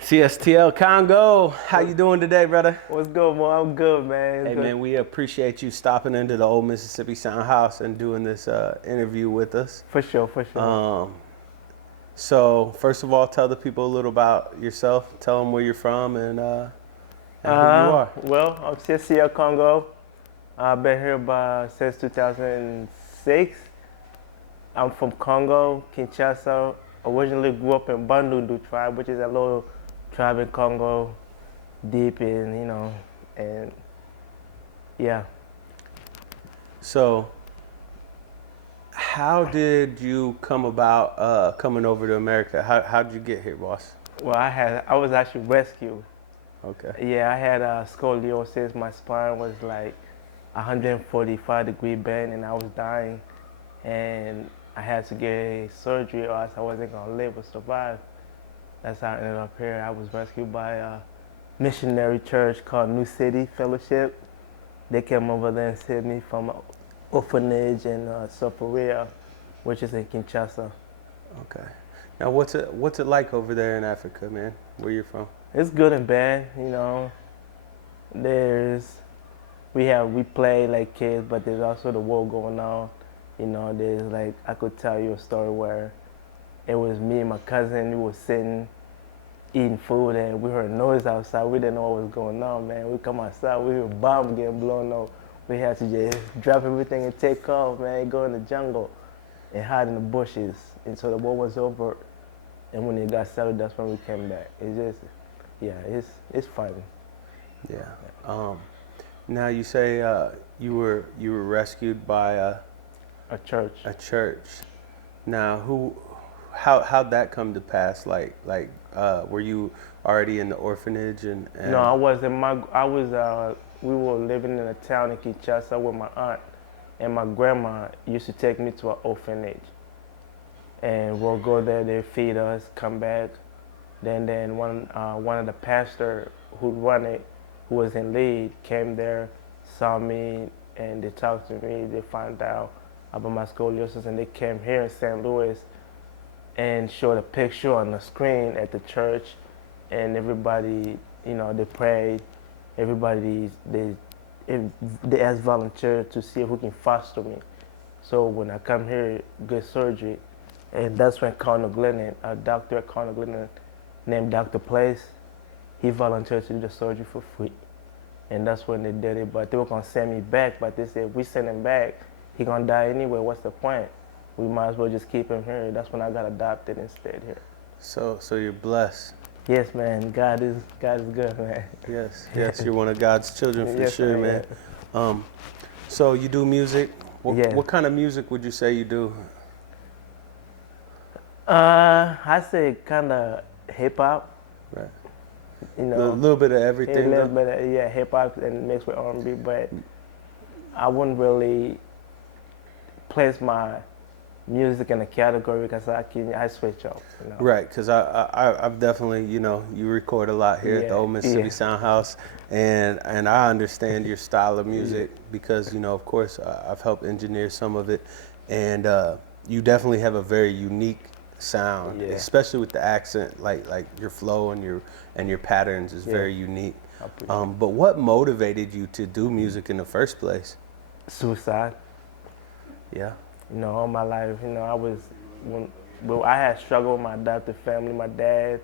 CSTL Congo, how you doing today, brother? What's good, man? I'm good, man. Hey, man, we appreciate you stopping into the old Mississippi Sound House and doing this interview with us. For sure, for sure. So, first of all, tell the people a little about yourself. Tell them where you're from and who you are. Well, I'm CSTL Congo. I've been here since 2006. I'm from Congo, Kinshasa. Originally grew up in Bandundu tribe, which is a little tribe in Congo, deep in, and yeah. So, how did you come about coming over to America? How did you get here, boss? Well, I was actually rescued. Okay. Yeah, I had scoliosis. My spine was like 145-degree bend, and I was dying, and I had to get a surgery, or else I wasn't gonna live or survive. That's how I ended up here. I was rescued by a missionary church called New City Fellowship. They came over there and saved me from an orphanage in Sophia, which is in Kinshasa. Okay. Now, what's it like over there in Africa, man? Where you're from? It's good and bad, we play like kids, but there's also the war going on. There's like, I could tell you a story where it was me and my cousin, we were sitting, eating food, and we heard noise outside. We didn't know what was going on, man. We come outside, we heard bombs getting blown up. We had to just drop everything and take off, man, go in the jungle and hide in the bushes. And so the war was over, and when it got settled, that's when we came back. It's fun. Yeah. Now you say you were rescued by A church. a church. Now, how'd that come to pass? Like, were you already in the orphanage and? No, I wasn't. We were living in a town in Kinshasa with my aunt, and my grandma used to take me to an orphanage. And we'll go there, they feed us, come back. Then one of the pastor who run it, who was in lead, came there, saw me, and they talked to me. They found out about my scoliosis, and they came here in St. Louis and showed a picture on the screen at the church, and everybody, they prayed. Everybody, they asked volunteers to see who can foster me. So when I come here, get surgery, and that's when Cardinal Glennon, a doctor at Cardinal Glennon named Dr. Place, he volunteered to do the surgery for free. And that's when they did it. But they were gonna send me back, but they said, if we send him back, he gonna die anyway, what's the point? We might as well just keep him here. That's when I got adopted and stayed here. So you're blessed. Yes, man, God is good, man. Yes, you're one of God's children for Yes, sure, man. So you do music. Yeah. What kind of music would you say you do? I say kind of hip hop. Right. A A little bit of everything. a little bit of, hip hop and mixed with R&B, but I wouldn't really place my music in a category because I switch up. Right, because I've definitely, you record a lot here at the old Mississippi Sound House, and I understand your style of music because, of course, I've helped engineer some of it, and you definitely have a very unique sound, especially with the accent, like your flow and your patterns is very unique. But what motivated you to do music in the first place? Suicide. Yeah. All my life, I had struggled with my adopted family. My dad,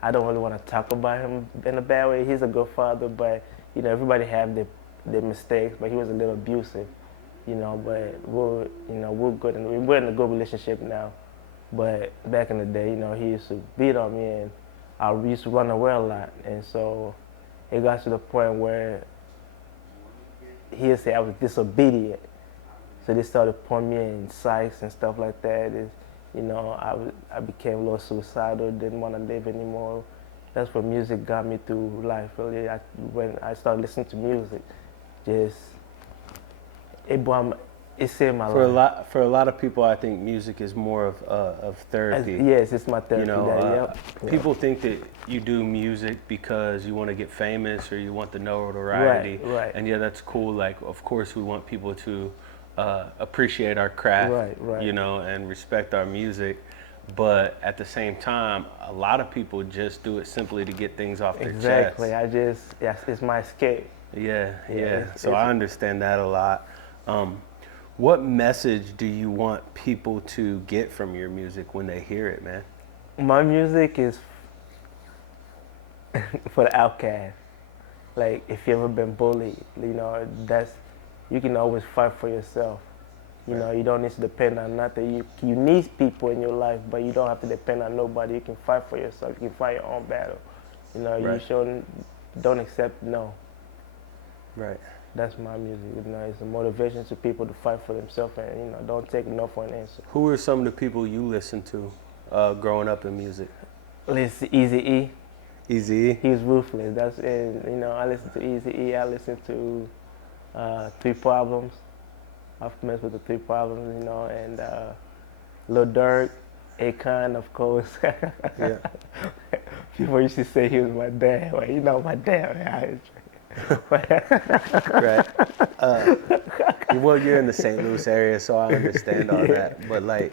I don't really want to talk about him in a bad way. He's a good father, but everybody have their mistakes. But he was a little abusive, But we're good, and we're in a good relationship now. But back in the day, he used to beat on me, and I used to run away a lot. And so it got to the point where he would say I was disobedient. So they started putting me in psychs and stuff like that. I became a little suicidal, didn't want to live anymore. That's what music got me through life, really. When I started listening to music, it saved my life. For a lot of people, I think music is more of therapy. Yes, it's my therapy. People think that you do music because you want to get famous or you want the notoriety. Right. And that's cool. Like, of course, we want people to appreciate our craft, right. and respect our music. but at the same time, a lot of people just do it simply to get things off their Exactly. chest. Yes, it's my escape. Yeah, Yeah, yeah. So I understand that a lot. What message do you want people to get from your music when they hear it, man? my music is for the outcast. Like if you ever been bullied, that's you can always fight for yourself. You don't need to depend on nothing. You need people in your life, but you don't have to depend on nobody. You can fight for yourself. You can fight your own battle. You Right. don't accept no. Right. That's my music. It's a motivation to people to fight for themselves and don't take no for an answer. Who are some of the people you listened to growing up in music? Listen, Easy E. Easy. He's ruthless. I listen to Easy E. I listen to Three Problems. I've messed with the Three Problems, and Lil Durk, Akon, of course. Yeah. People used to say he was my dad. Well, my dad. Right. Well, you're in the St. Louis area, so I understand all that. But I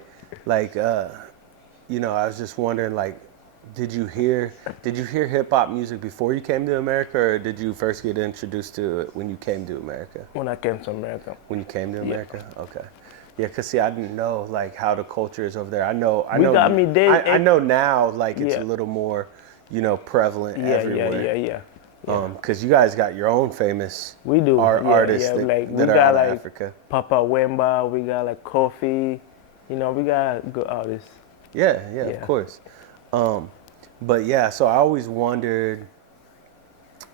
was just wondering, did you hear hip hop music before you came to America, or did you first get introduced to it when you came to America? When I came to America. When you came to Yeah. America, okay. Yeah, cause see, I didn't know how the culture is over there. I know. I know now, it's a Yeah. little more, prevalent Yeah, everywhere. yeah. Cause you guys got your own famous We do. artists we that are got out of Africa. Papa Wemba, we got Kofi, we got good artists. Yeah, of Yeah. course. But yeah, so I always wondered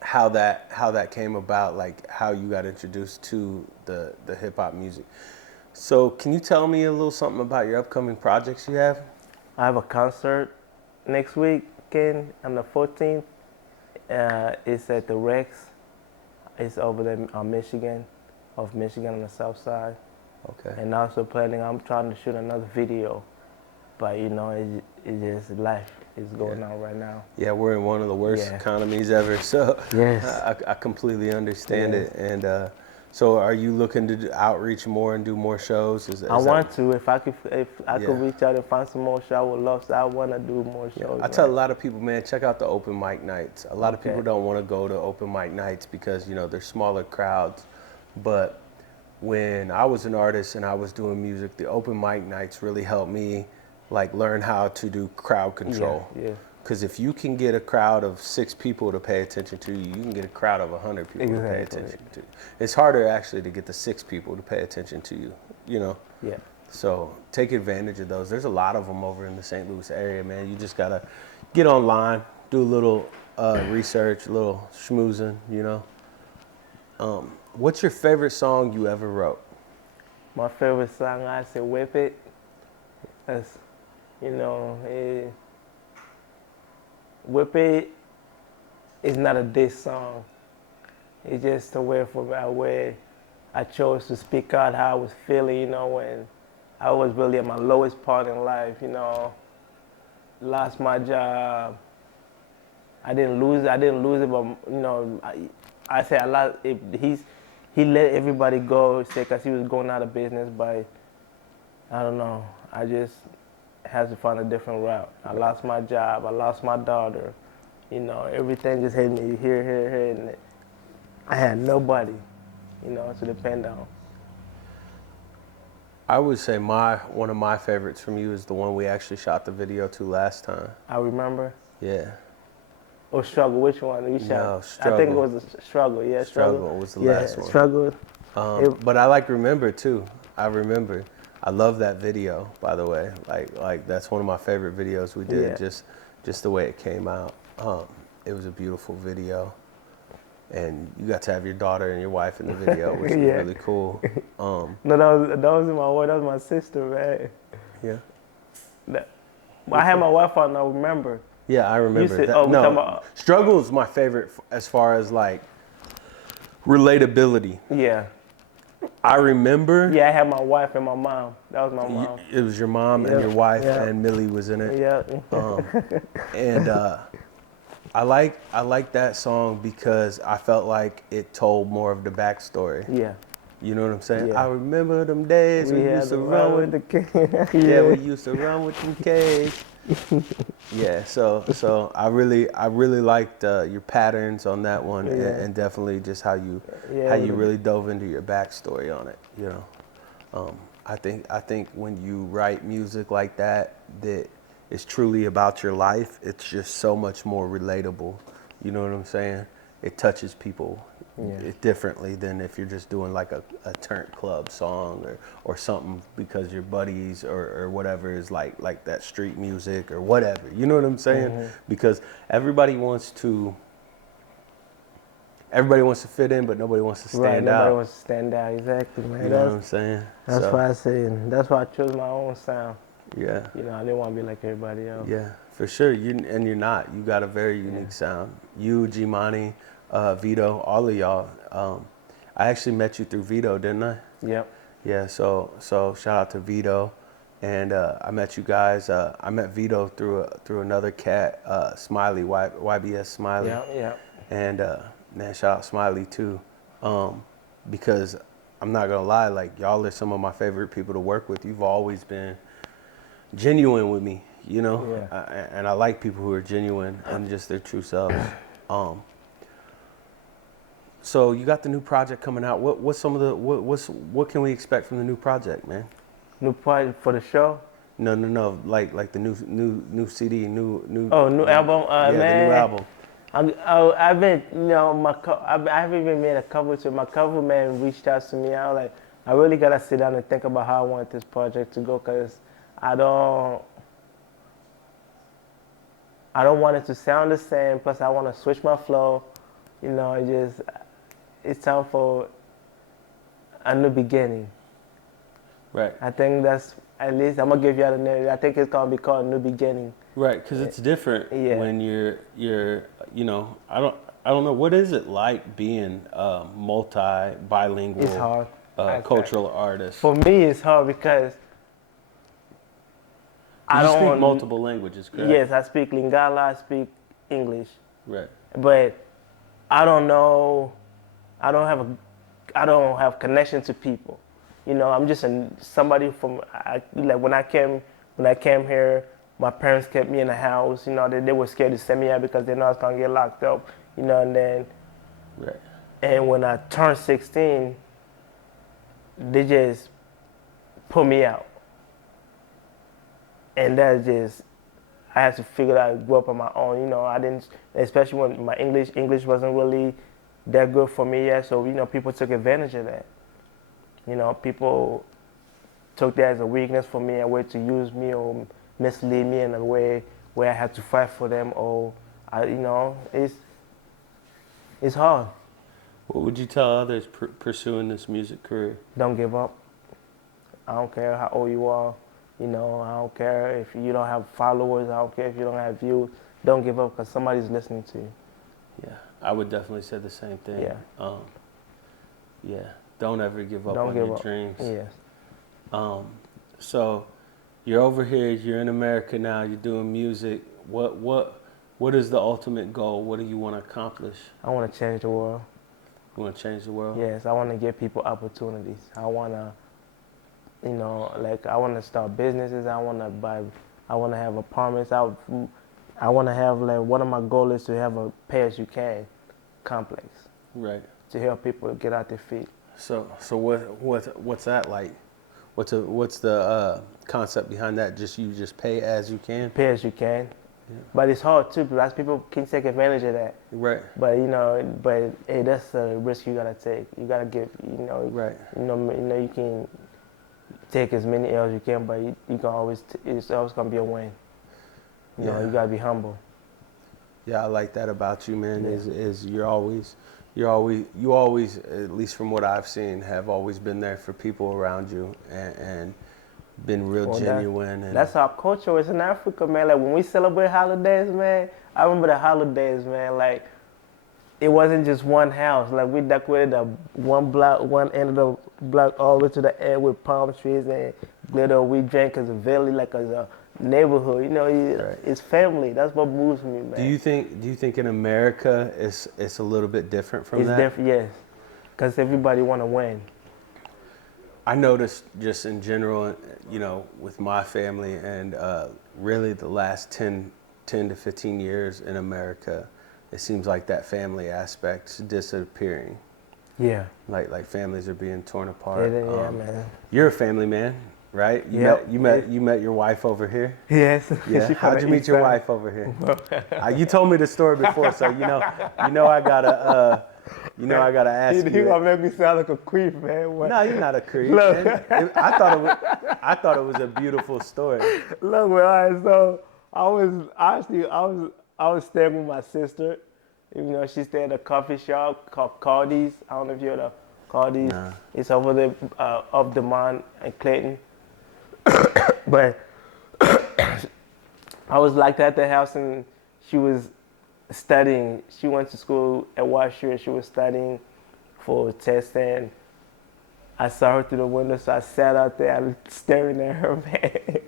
how that came about, how you got introduced to the hip hop music. So can you tell me a little something about your upcoming projects you have? I have a concert next weekend on the 14th. It's at the Rex. It's over there on Michigan on the south side. Okay. And also I'm trying to shoot another video. But it's just life is going on right now. Yeah, we're in one of the worst economies ever, so Yes. I completely understand it. And so, are you looking to do outreach more and do more shows? I want to. If I could reach out and find some more shows, I would love to. I want to do more shows. I tell a lot of people, man, check out the open mic nights. A lot of people Okay. don't want to go to open mic nights because they're smaller crowds. But when I was an artist and I was doing music, the open mic nights really helped me learn how to do crowd control. Yeah. Because if you can get a crowd of 6 people to pay attention to you, you can get a crowd of 100 people to pay attention to you. It's harder actually to get the 6 people to pay attention to you, Yeah. So take advantage of those. There's a lot of them over in the St. Louis area, man. You just gotta get online, do a little research, a little schmoozing, What's your favorite song you ever wrote? My favorite song, I say Whip It. That's, Whip It is not a diss song. It's just a way where I chose to speak out how I was feeling, when I was really at my lowest part in life, lost my job. I didn't lose it, but I say a lot. He let everybody go, because he was going out of business. But I don't know. I just had to find a different route. I lost my job. I lost my daughter. Everything just hit me here, and I had nobody, to depend on. I would say one of my favorites from you is the one we actually shot the video to last time. I remember. Yeah. Or Struggle, which one? You shot? No, Struggle. I think it was a Struggle, yeah. Struggle was the last one. Struggle. But I Remember too. I remember. I love that video, by the way. That's one of my favorite videos we did. Yeah. Just the way it came out. It was a beautiful video, and you got to have your daughter and your wife in the video, which was really cool. No, that wasn't my wife. That was my sister, man. Yeah. I had my wife on. I remember. Yeah, I remember. Said, Struggle is my favorite as far as relatability. Yeah. I remember. Yeah, I had my wife and my mom. That was my mom. It was your mom and your wife, and Millie was in it. Yeah. And I like that song because I felt like it told more of the backstory. Yeah. You know what I'm saying? Yeah. I remember them days we We had used to to run run with. with the king. Yeah, we Yeah. used to run with them K's. Yeah, so I really liked your patterns on that one, Yeah. and definitely just how you Yeah. really dove into your backstory on it. You know, I think when you write music like that is truly about your life, it's just so much more relatable. You know what I'm saying? It touches people Yeah. differently than if you're just doing like a turnt club song or something because your buddies or whatever is like that street music or whatever. You know what I'm saying? Mm-hmm. Because everybody wants to fit in, but nobody wants to Right. stand Nobody out. wants to stand out. Exactly, You man. know what I'm saying? That's So why I say. That's why I chose my own sound. yeah. You know, I didn't want to be like everybody else. Yeah, for sure. You're not. You got a very Yeah. unique sound. You, G-Money, Vito, all of y'all. I actually met you through Vito, didn't I? Yep. Yeah. So shout out to Vito, and I met you guys. I met Vito through another cat, Smiley, YBS Smiley, Yep. Yep. and man, shout out Smiley too, because I'm not gonna lie, like y'all are some of my favorite people to work with. You've always been genuine with me, you know, Yeah. and I like people who are genuine and just their true selves. Um, so you got the new project coming out. What's some of the what can we expect from the new project, man? New project for the show. No, like the new CD, new Oh, new album. yeah, the new Man. album. I've been, you know, I haven't even made a cover to my cover man reached out to me. I was like, I really gotta sit down and think about how I want this project to go, cause I don't, I don't want it to sound the same. Plus, I want to switch my flow. You know, it's time for a new beginning. Right. I think that's at least I'm gonna give you the name. I think it's gonna be called New Beginning. Right, because it's different Yeah. when you're you know, I don't know, what is it like being a multi bilingual It's hard. cultural artist? For me, it's hard because I You don't. speak multiple languages, correct? Yes, I speak Lingala. I speak English, Right. but I don't know. I don't have a. I don't have connection to people. You know, I'm just somebody from. Like when I came here, my parents kept me in the house. You know, they were scared to send me out because they know I was gonna get locked up. You know, Right. and when I turned 16, they just put me out, and that's just. I had to figure out, grow up on my own. You know, I didn't, especially when my English wasn't really that good for me yet. So, you know, people took advantage of that. You know, people took that as a weakness for me, a way to use me or mislead me in a way where I had to fight for them. Or, you know, it's hard. What would you tell others pursuing this music career? Don't give up. I don't care how old you are. You know, I don't care if you don't have followers. I don't care if you don't have views. Don't give up because somebody's listening to you. Yeah, I would definitely say the same thing. Yeah. Yeah, don't ever give up Don't on give your up. dreams. Yes. So you're over here, you're in America now, you're doing music. What is the ultimate goal? What do you want to accomplish? I want to change the world. You want to change the world? Yes, I want to give people opportunities. I want to, you know, like I want to start businesses. I want to have apartments. I want to have, like, one of my goals is to have a pay as you can complex. Right. To help people get out their feet. So what's that like? What's the concept behind that? You just pay as you can? Pay as you can. Yeah. But it's hard too because people can take advantage of that. Right. But hey, that's a risk you gotta take. You gotta give, Right. You can take as many L's as you can, but you can always, it's always gonna be a win. You know, you gotta be humble. Yeah, I like that about you, man. Yeah. Is you always, at least from what I've seen, have always been there for people around you and been real genuine. That's our culture is in Africa, man. Like when we celebrate holidays, man, I remember the holidays, man. Like it wasn't just one house. Like we decorated one end of the block all the way to the end with palm trees and glitter. We drank as a village, like as a neighborhood. You know, it's family. That's what moves me, man. Do you think in America it's a little bit different from that? It's different, yes. Because everybody want to win. I noticed just in general, you know, with my family and really the last 10 to 15 years in America, it seems like that family aspect's disappearing. Yeah. Like families are being torn apart. Yeah, man. You're a family man, right? You met your wife over here. Yes. Yeah. How'd you meet your wife over here? You told me the story before, so I gotta ask He you. gonna make me sound like a creep, man. What? No, you're not a creep. Look. I thought it was a beautiful story. Look, well, all right, so I was staying with my sister. You know, she stayed at a coffee shop called Cardi's. I don't know if you heard of Cardi's. Nah. It's over there up the mine in Clayton. But I was locked at the house and she was studying. She went to school at Washer. She was studying for a test, and I saw her through the window, so I sat out there staring at her, man.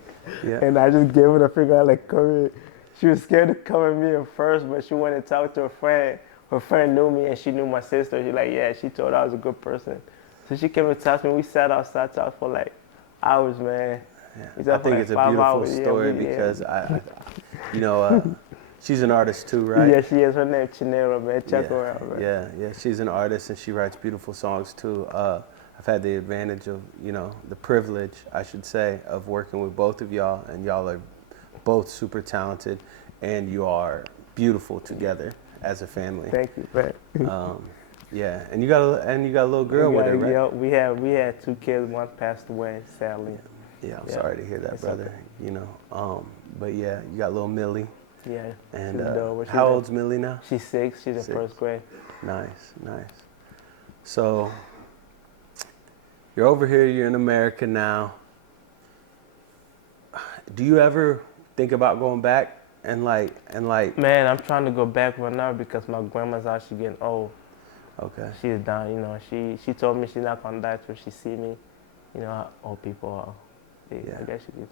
Yeah. And I just gave her the finger, like, come here. She was scared to come at me at first, but she went and talked to her friend. Her friend knew me, and she knew my sister. She's like, yeah, she told her I was a good person. So she came and talked to me. We sat outside, talked for like hours, man. Yeah. I think it's a beautiful story because she's an artist too, right? Yeah, she is. Her name Chinera, man. Check her out, man. Yeah. She's an artist and she writes beautiful songs too. I've had the advantage of, the privilege, I should say, of working with both of y'all, and y'all are both super talented, and you are beautiful together as a family. Thank you, man. Yeah, and you got a little girl with her, right? Yeah, we had 2 kids. One passed away, sadly. Yeah, I'm sorry to hear that, brother. Okay. But yeah, you got little Millie. Yeah. And how old's Millie now? She's 6. She's in 1st grade. Nice. So you're over here. You're in America now. Do you ever think about going back and like? Man, I'm trying to go back right now because my grandma's actually getting old. Okay. She's done. She told me she's not gonna die till she see me. You know how old people are. I guess she could.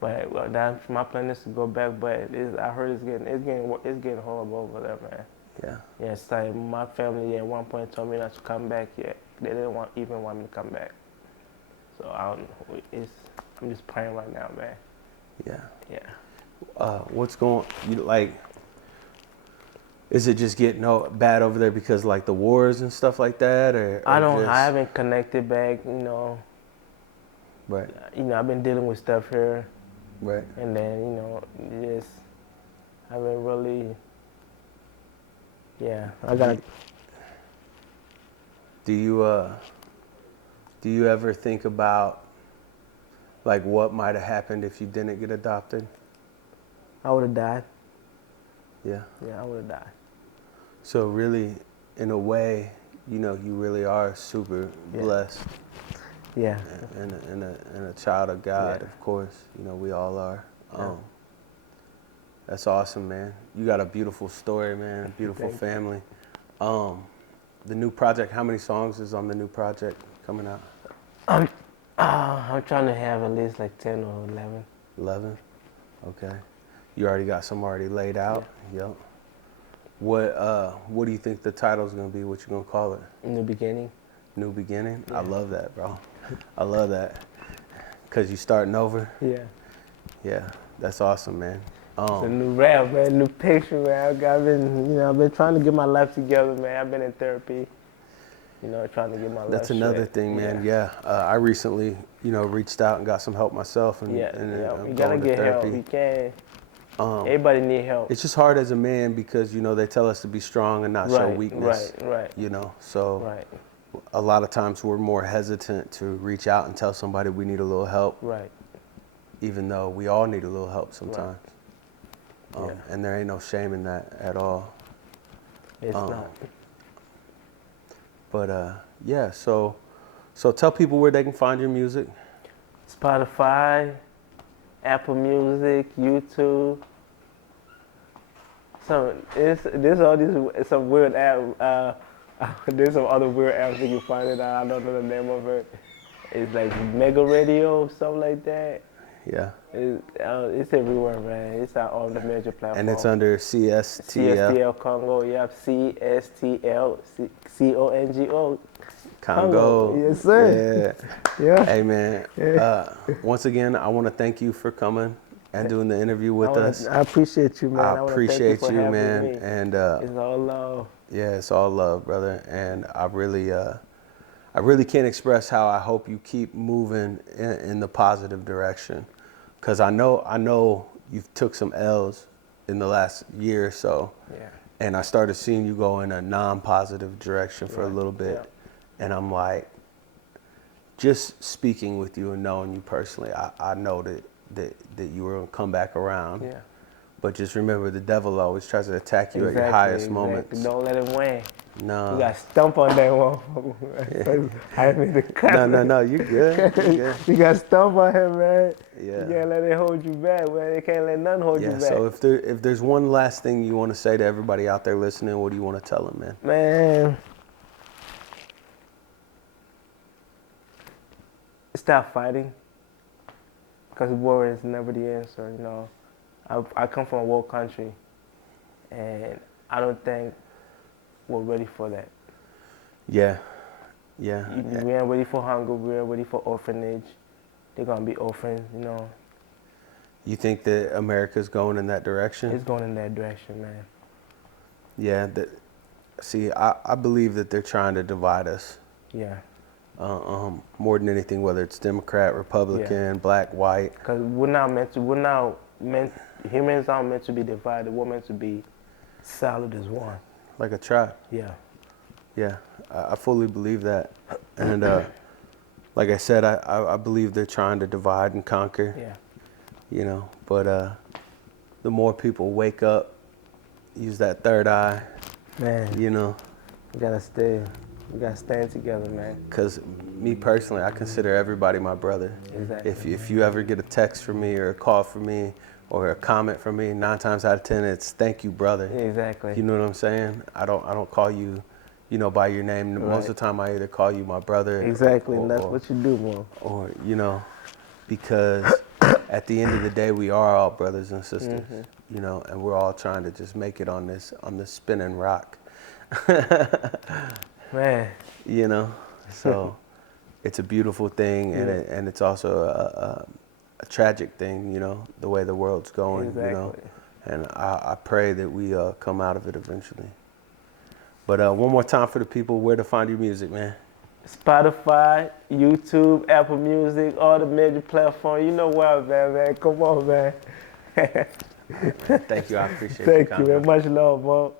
But that's my plan is to go back. But I heard it's getting horrible over there, man. Yeah. Yeah, it's like my family at one point told me not to come back yet. They didn't even want me to come back. So I don't know. I'm just praying right now, man. Yeah. Yeah. What's going? Is it just getting bad over there because like the wars and stuff like that, or I haven't connected back. Right. I've been dealing with stuff here. Right. And then just haven't really. Yeah, I got. Do you ever think about like what might have happened if you didn't get adopted? I would have died. Yeah. Yeah, I would have died. So really, in a way, you really are super blessed. Yeah. And a child of God, of course. We all are. That's awesome, man. You got a beautiful story, man. A beautiful family. The new project. How many songs is on the new project coming out? I'm trying to have at least like 10 or 11. 11. Okay. You already got some already laid out. Yep. What do you think the title's gonna be? What you gonna call it? New Beginning. New Beginning. Yeah. I love that, bro. I love that. Cause you starting over. Yeah. Yeah. That's awesome, man. It's a new rap, man. New picture, man. I've been trying to get my life together, man. I've been in therapy. Trying to get my life. That's another thing, man. Yeah. I recently, reached out and got some help myself, and you gotta get help. You can't. Everybody need help. It's just hard as a man because they tell us to be strong and not show weakness. Right. So a lot of times we're more hesitant to reach out and tell somebody we need a little help. Right. Even though we all need a little help sometimes. Right. And there ain't no shame in that at all. It's not. But so tell people where they can find your music. Spotify, Apple Music, YouTube. There's all these some weird app. There's some other weird apps you can find it. I don't know the name of it. It's like Mega Radio, something like that. Yeah. It's everywhere, man. It's on all the major platforms. And it's under CSTL. CSTL Congo. You have CSTL CONGO. Congo. Yes, sir. Yeah. Yeah. Hey, man. Once again, I want to thank you for coming and doing the interview with us. I appreciate you, man. I I want to thank appreciate you, for you, having man. me. And It's all love. yeah, it's all love, brother. And I really can't express how I hope you keep moving in the positive direction, because I know you've took some L's in the last year or so. Yeah. And I started seeing you go in a non-positive direction for a little bit. Yeah. And I'm like, just speaking with you and knowing you personally, I know that you were going to come back around. Yeah. But just remember, the devil always tries to attack you at your highest moments. Don't let him win. No. You got to stomp on that one. I made the cut. No, you good. You good. You got to stomp on him, man. Yeah. You can't let it hold you back, man. You can't let nothing hold you back. So if there's one last thing you want to say to everybody out there listening, what do you want to tell them, man? Man, stop fighting, because war is never the answer. You know, I come from a war country, and I don't think we're ready for that. Yeah. We ain't ready for hunger. We ain't ready for orphanage. They're gonna be orphans, you know. You think that America's going in that direction? It's going in that direction, man. Yeah. See, I believe that they're trying to divide us. Yeah. More than anything, whether it's Democrat, Republican, black, white. Because humans aren't meant to be divided. We're meant to be solid as one. Like a tribe. Yeah. Yeah, I fully believe that. And like I said, I believe they're trying to divide and conquer. Yeah. You know, but the more people wake up, use that third eye, Man. you know. We gotta stay. We gotta stand together, man. Because me personally, I consider everybody my brother. Exactly. If you ever get a text from me or a call from me or a comment from me, 9 times out of 10, it's thank you, brother. Exactly. You know what I'm saying? I don't call you, by your name. Right. Most of the time, I either call you my brother. Exactly, and that's what you do, man. Or, because at the end of the day, we are all brothers and sisters, and we're all trying to just make it on this spinning rock. Man. So it's a beautiful thing, and it's also a tragic thing, the way the world's going, Exactly. And I pray that we come out of it eventually. But one more time for the people, where to find your music, man? Spotify, YouTube, Apple Music, all the major platforms. You know where I'm at, man. Come on, man. Thank you. I appreciate it. Thank you, man. Much love, bro.